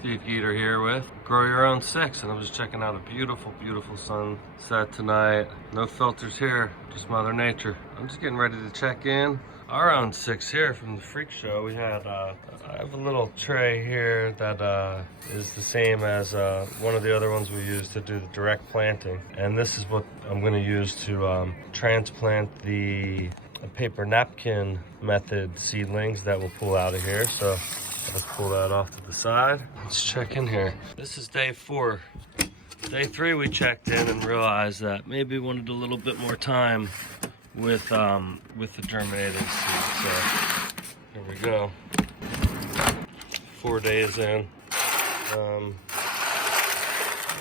Steve Geeter here with Grow Your Own 6, and I'm just checking out a beautiful, beautiful sunset tonight. No filters here, just Mother Nature. I'm just getting ready to check in our own 6 here from the Freak Show. We had, I have a little tray here that is the same as one of the other ones we used to do the direct planting. And this is what I'm gonna use to transplant the paper napkin method seedlings that will pull out of here. So I'll pull that off to the side. Let's check in here. This is day 4. Day 3 we checked in and realized that maybe wanted a little bit more time with the germinating seed. So here we go. 4 days in.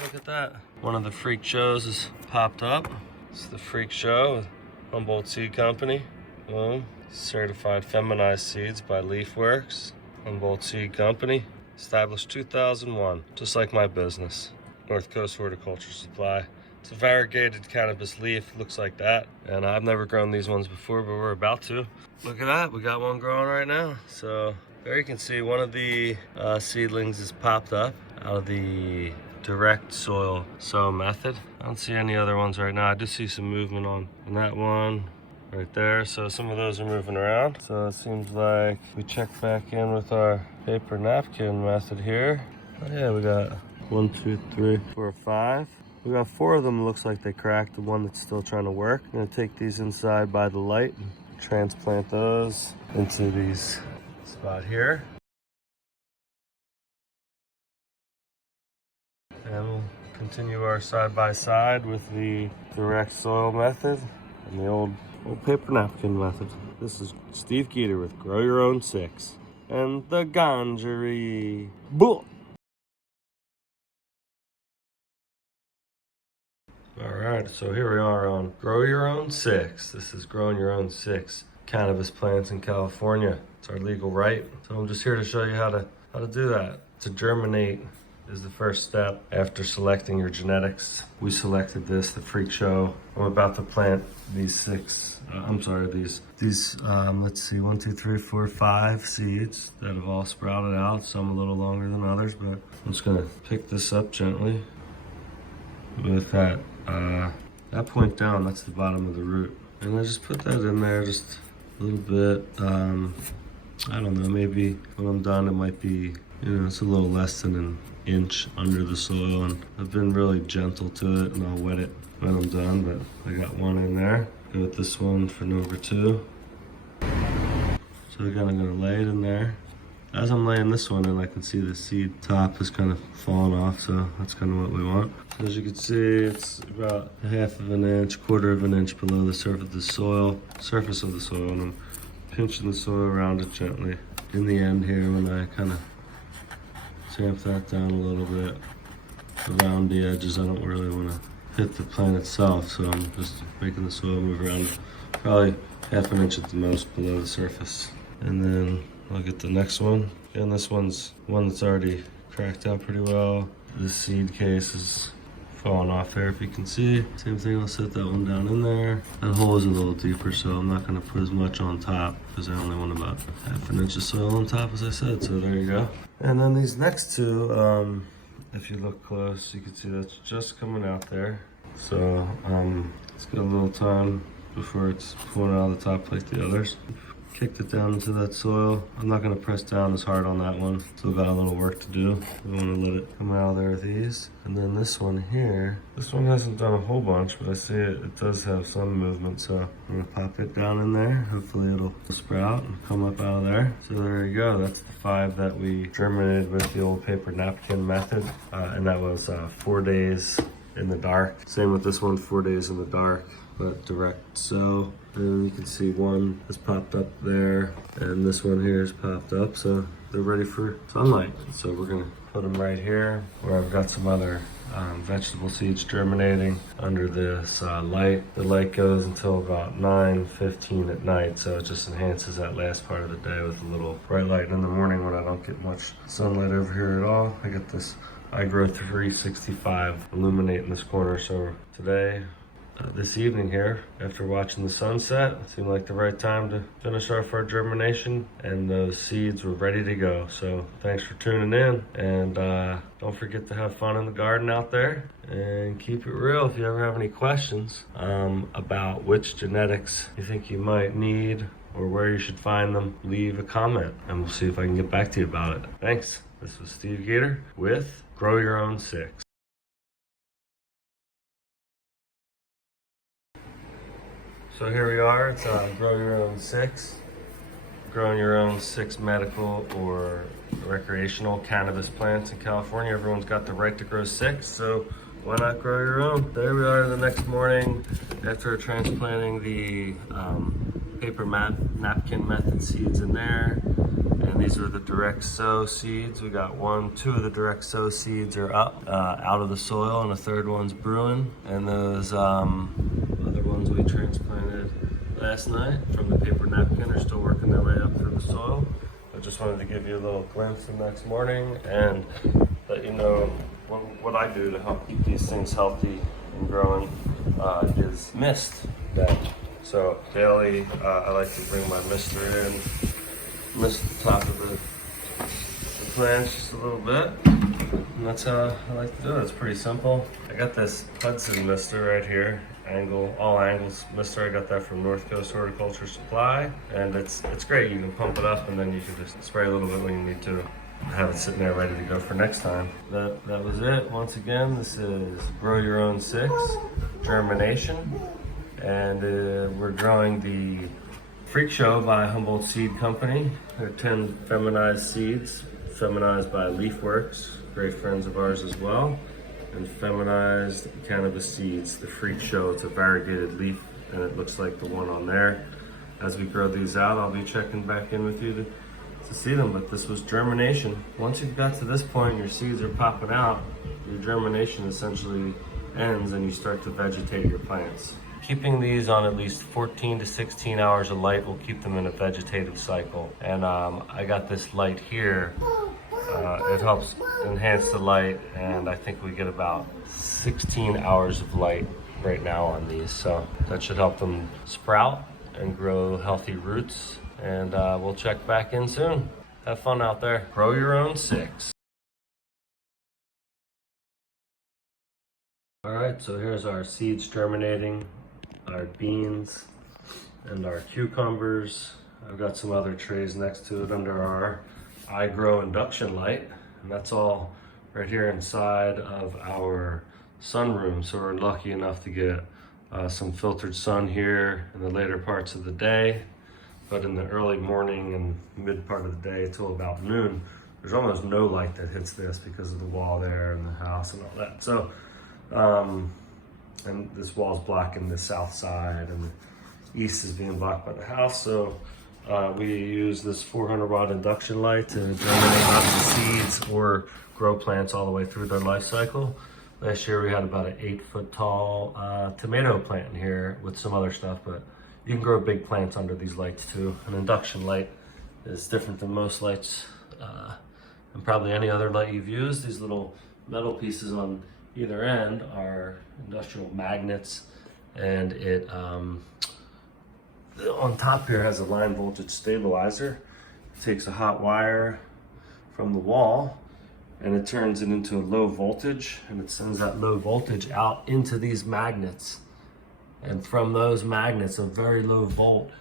Look at that. One of the Freak Shows has popped up. It's the Freak Show with Humboldt Seed Company. Boom. Certified feminized seeds by Leafworks. Humboldt Seed Company, established 2001, just like my business, North Coast Horticulture Supply. It's a variegated cannabis leaf, looks like that, and I've never grown these ones before, but we're about to. Look at that, we got one growing right now. So there you can see one of the seedlings is popped up out of the direct soil sow method. I don't see any other ones right now. I do see some movement on that one right there, so some of those are moving around. So it seems like we check back in with our paper napkin method here. Oh yeah, we got 1, 2, 3, 4, 5. We got 4 of them. Looks like they cracked. The one that's still trying to work. I'm gonna take these inside by the light and transplant those into these spot here. And we'll continue our side-by-side with the direct soil method and the old paper napkin method. This is Steve Geeter with Grow Your Own 6 and the Ganjery. Bull. All right, so here we are on Grow Your Own 6. This is growing your own 6 cannabis plants in California. It's our legal right. So I'm just here to show you how to do that. To germinate is the first step after selecting your genetics. We selected this, the Freak Show. I'm about to plant these 6. Let's see, 1, 2, 3, 4, 5 seeds that have all sprouted out. Some a little longer than others, but I'm just gonna pick this up gently with that point down. That's the bottom of the root, and I just put that in there just a little bit. I don't know, maybe when I'm done it might be, it's a little less than an inch under the soil, and I've been really gentle to it, and I'll wet it when I'm done. But I got one in there. Go with this one for number 2. So again, I'm gonna lay it in there. As I'm laying this one in, I can see the seed top is kind of falling off, so that's kind of what we want. So as you can see, it's about 1/2 of an inch, 1/4 of an inch below the surface of the soil, and I'm pinching the soil around it gently. In the end here, when I kind of tamp that down a little bit around the edges, I don't really want to hit the plant itself, so I'm just making the soil move around probably 1/2 an inch at the most below the surface. And then I'll get the next one. And this one's one that's already cracked out pretty well. The seed case is falling off there, if you can see. Same thing, I'll set that one down in there. That hole is a little deeper, so I'm not gonna put as much on top because I only want about 1/2 an inch of soil on top, as I said, so there you go. And then these next 2, if you look close, you can see that's just coming out there. So let's get a little time before it's pulling out of the top like the others. Kicked it down into that soil. I'm not gonna press down as hard on that one. Still got a little work to do. We wanna let it come out of there with ease. And then this one here, this one hasn't done a whole bunch, but I see it does have some movement. So I'm gonna pop it down in there. Hopefully it'll sprout and come up out of there. So there you go. That's the 5 that we germinated with the old paper napkin method. And that was 4 days in the dark. Same with this one, 4 days in the dark, but direct sow. And you can see one has popped up there, and this one here has popped up, so they're ready for sunlight. So we're gonna put them right here where I've got some other vegetable seeds germinating under this light. The light goes until about 9:15 at night, so it just enhances that last part of the day with a little bright light. In the morning when I don't get much sunlight over here at all, I get this iGrow 365 illuminating this corner. So today this evening here after watching the sunset. It seemed like the right time to finish off our germination, and those seeds were ready to go. So thanks for tuning in, and don't forget to have fun in the garden out there and keep it real. If you ever have any questions about which genetics you think you might need or where you should find them, leave a comment and we'll see if I can get back to you about it. Thanks. This was Steve Gator with Grow Your Own 6. So here we are, it's Grow Your Own 6. Growing your own 6 medical or recreational cannabis plants in California. Everyone's got the right to grow 6, so why not grow your own? There we are the next morning after transplanting the paper napkin method seeds in there. And these are the direct sow seeds. We got 2 of the direct sow seeds are up out of the soil, and the third one's brewing. And those other ones we transplanted last night from the paper napkin are still working their way up through the soil. I just wanted to give you a little glimpse the next morning and let you know what I do to help keep these things healthy and growing is mist then. So daily I like to bring my mister in, mist the top of the plants just a little bit, and that's how I like to do it. It's pretty simple. I got this Hudson mister right here, all angles mister. I got that from North Coast Horticulture Supply, and it's great. You can pump it up and then you can just spray a little bit when you need to. Have it sitting there ready to go for next time. That was it. Once again, this is Grow Your Own 6 Germination, and we're growing the Freak Show by Humboldt Seed Company. They're 10 feminized seeds, feminized by Leafworks, great friends of ours as well, and feminized cannabis seeds. The Freak Show, it's a variegated leaf, and it looks like the one on there. As we grow these out, I'll be checking back in with you to see them, but this was germination. Once you've got to this point, your seeds are popping out, your germination essentially ends and you start to vegetate your plants. Keeping these on at least 14 to 16 hours of light will keep them in a vegetative cycle. And I got this light here. It helps enhance the light, and I think we get about 16 hours of light right now on these. So that should help them sprout and grow healthy roots. And we'll check back in soon. Have fun out there. Grow your own 6. All right, so here's our seeds germinating, our beans, and our cucumbers. I've got some other trays next to it under our iGrow induction light, and that's all right here inside of our sunroom. So we're lucky enough to get some filtered sun here in the later parts of the day. But in the early morning and mid part of the day till about noon, there's almost no light that hits this because of the wall there and the house and all that. So, and this wall's blocking the south side, and the east is being blocked by the house. So we use this 400 watt induction light to germinate lots of seeds or grow plants all the way through their life cycle. Last year we had about an 8-foot tall tomato plant in here with some other stuff, but you can grow big plants under these lights too. An induction light is different than most lights and probably any other light you've used. These little metal pieces on either end are industrial magnets, and it on top here has a line voltage stabilizer. It takes a hot wire from the wall and it turns it into a low voltage, and it sends that low voltage out into these magnets. And from those magnets, a very low volt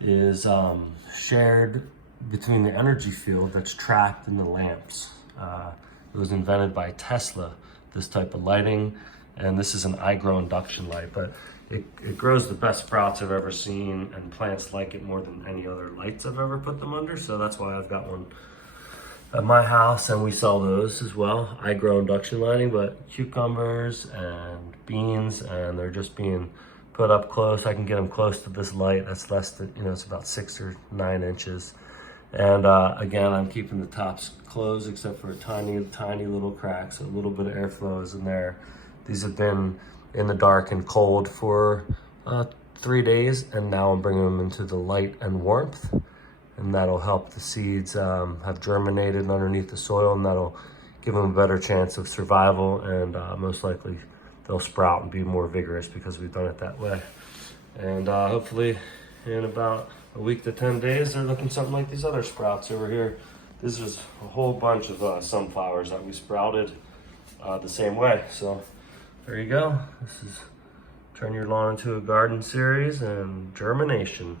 is shared between the energy field that's trapped in the lamps. It was invented by Tesla, this type of lighting, and this is an iGrow induction light, but it grows the best sprouts I've ever seen, and plants like it more than any other lights I've ever put them under, so that's why I've got one at my house, and we sell those as well, iGrow induction lighting. But cucumbers and beans, and they're just being put up close. I can get them close to this light. That's less than, it's about 6 or 9 inches. And again, I'm keeping the tops closed except for a tiny little crack, so a little bit of airflow is in there. These have been in the dark and cold for 3 days, and now I'm bringing them into the light and warmth, and that'll help the seeds have germinated underneath the soil, and that'll give them a better chance of survival and most likely they'll sprout and be more vigorous because we've done it that way. And hopefully in about a week to 10 days, they're looking something like these other sprouts over here. This is a whole bunch of sunflowers that we sprouted the same way. So there you go. This is Turn Your Lawn into a Garden series and Germination.